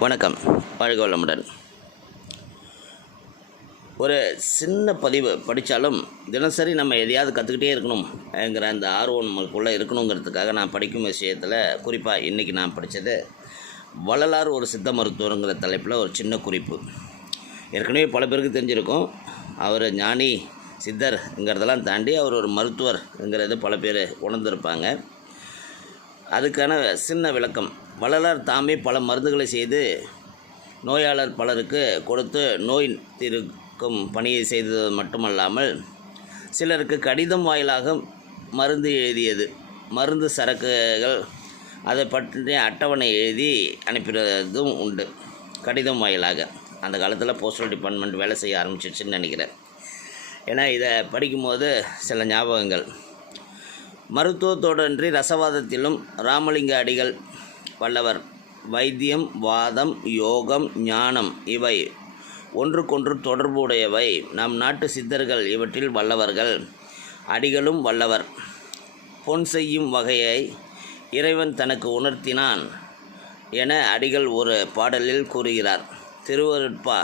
வணக்கம். வாழ்க வளமுடன் ஒரு சின்ன பதிவு படித்தாலும் தினசரி நம்ம எதையாவது கற்றுக்கிட்டே இருக்கணும்ங்கிற அந்த ஆர்வம் நம்மளுக்குள்ளே இருக்கணுங்கிறதுக்காக நான் படிக்கும் விஷயத்தில் குறிப்பாக இன்றைக்கி நான் படித்தது வள்ளலார் ஒரு சித்த மருத்துவருங்கிற தலைப்பில் ஒரு சின்ன குறிப்பு. ஏற்கனவே பல பேருக்கு தெரிஞ்சிருக்கும். அவர் ஞானி சித்தர்ங்கிறதெல்லாம் தாண்டி அவர் ஒரு மருத்துவர்ங்கிறது பல பேர் உணர்ந்திருப்பாங்க. அதுக்கான சின்ன விளக்கம். வள்ளலார் தாமே பல மருந்துகளை செய்து நோயாளர் பலருக்கு கொடுத்து நோய் தீர்க்கும் பணியை செய்தது மட்டுமல்லாமல் சிலருக்கு கடிதம் வாயிலாக மருந்து எழுதியது. மருந்து சரக்குகள் அதை பற்றிய அட்டவணை எழுதி அனுப்பிடுறதும் உண்டு. கடிதம் வாயிலாக. அந்த காலத்தில் போஸ்டல் டிபார்ட்மெண்ட் வேலை செய்ய ஆரம்பிச்சிருச்சுன்னு நினைக்கிறேன். ஏன்னா இதை படிக்கும்போது சில ஞாபகங்கள். மருத்துவத்தோடன்றி ரசவாதத்திலும் ராமலிங்க அடிகள் வல்லவர் வைத்தியம் வாதம் யோகம் ஞானம் இவை ஒன்றுக்கொன்று தொடர்புடையவை. நம் நாட்டு சித்தர்கள் இவற்றில் வல்லவர்கள் அடிகளும் வல்லவர். பொன் செய்யும் வகையை இறைவன் தனக்கு உணர்த்தினான் என அடிகள் ஒரு பாடலில் கூறுகிறார். திருவருட்பா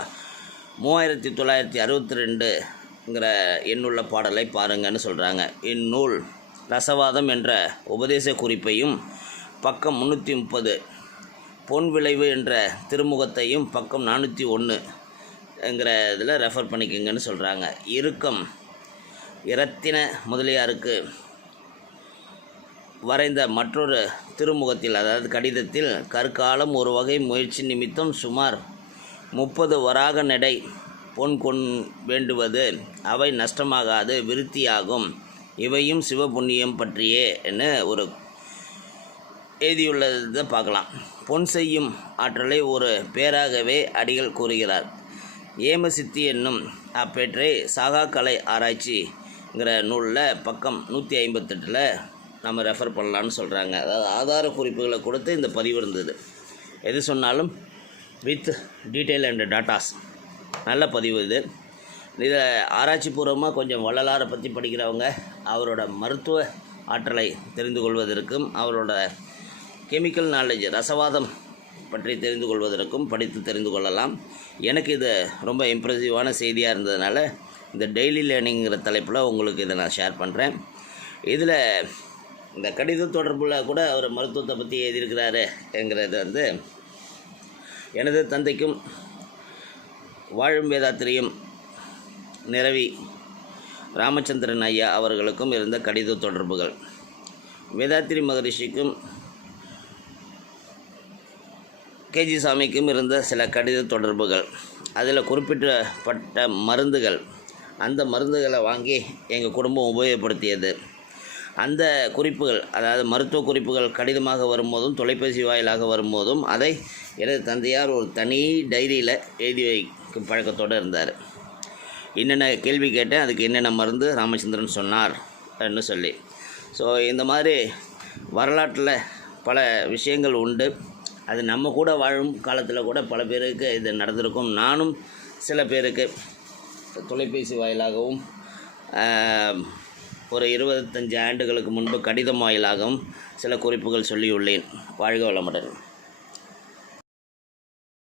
மூவாயிரத்தி தொள்ளாயிரத்தி அறுபத்தி ரெண்டுங்கிற எண்ணுள்ள பாடலை பாருங்கன்னு சொல்கிறாங்க இந்நூல் ரசவாதம் என்ற உபதேச குறிப்பையும் பக்கம் முந்நூற்றி முப்பது பொன் விளைவு என்ற திருமுகத்தையும் பக்கம் நானூற்றி ஒன்றுங்கிற இதில் ரெஃபர் பண்ணிக்கோங்கன்னு சொல்கிறாங்க இறுக்கம் இரத்தின முதலியாருக்கு வரைந்த மற்றொரு திருமுகத்தில் அதாவது கடிதத்தில் கற்காலம் ஒரு வகை முயற்சி நிமித்தம் சுமார் முப்பது வராக நடை பொன் கொண் வேண்டுவது அவை நஷ்டமாகாது விருத்தியாகும். இவையும் சிவபுண்ணியம் பற்றியே என்ன ஒரு எழுதியுள்ளதை பார்க்கலாம். பொன் செய்யும் ஆற்றலை ஒரு பேராகவே அடிகள் கூறுகிறார். ஏமசித்தி என்னும் அப்பேற்றை சாகாக்கலை ஆராய்ச்சிங்கிற நூலில் பக்கம் நூற்றி ஐம்பத்தெட்டில் நம்ம ரெஃபர் பண்ணலான்னு சொல்கிறாங்க அதாவது ஆதார குறிப்புகளை கொடுத்து இந்த பதிவு இருந்தது. எது சொன்னாலும் வித் டீட்டெயில் அண்ட் டாட்டாஸ் நல்ல பதிவு இது. இதை ஆராய்ச்சி பூர்வமாக கொஞ்சம் வள்ளலாரை பற்றி படிக்கிறவங்க அவரோட மருத்துவ ஆற்றலை தெரிந்து கொள்வதற்கும் அவரோட கெமிக்கல் நாலேஜ் ரசவாதம் பற்றி தெரிந்து கொள்வதற்கும் படித்து தெரிந்து கொள்ளலாம். எனக்கு இது ரொம்ப இம்ப்ரெசிவான செய்தியாக இருந்ததுனால இந்த டெய்லி லேர்னிங்கிற தலைப்பில் உங்களுக்கு இதை நான் ஷேர் பண்ணுறேன் இதில் இந்த கடித தொடர்பில் கூட அவர் மருத்துவத்தை பற்றி எழுதியிருக்கிறாரு என்கிறது வந்து எனது தந்தைக்கும் வாழும் வேதாத்திரியும் நிரவி ராமச்சந்திரன் ஐயா அவர்களுக்கும் இருந்த கடித தொடர்புகள். வேதாத்திரி மகரிஷிக்கும் கேஜி சாமிக்கும் இருந்த சில கடித தொடர்புகள். அதில் குறிப்பிட்டப்பட்ட மருந்துகள் அந்த மருந்துகளை வாங்கி எங்கள் குடும்பம் உபயோகப்படுத்தியது. அந்த குறிப்புகள் அதாவது மருத்துவ குறிப்புகள் கடிதமாக வரும்போதும் தொலைபேசி வாயிலாக வரும்போதும் அதை எனது தந்தையார் ஒரு தனி டைரியில் எழுதி வைக்கும் பழக்கத்தோடு இருந்தார். என்னென்ன கேள்வி கேட்டேன் அதுக்கு என்னென்ன மருந்து ராமச்சந்திரன் சொன்னார் அப்படின்னு சொல்லி. ஸோ இந்த மாதிரி வரலாற்றில் பல விஷயங்கள் உண்டு. அது நம்ம கூட வாழும் காலத்தில் கூட பல பேருக்கு இது நடந்திருக்கும். நானும் சில பேருக்கு தொலைபேசி வாயிலாகவும் ஒரு இருபத்தஞ்சு ஆண்டுகளுக்கு முன்பு கடிதம் வாயிலாகவும் சில குறிப்புகள் சொல்லியுள்ளேன். வாழ்க வளமுடன்.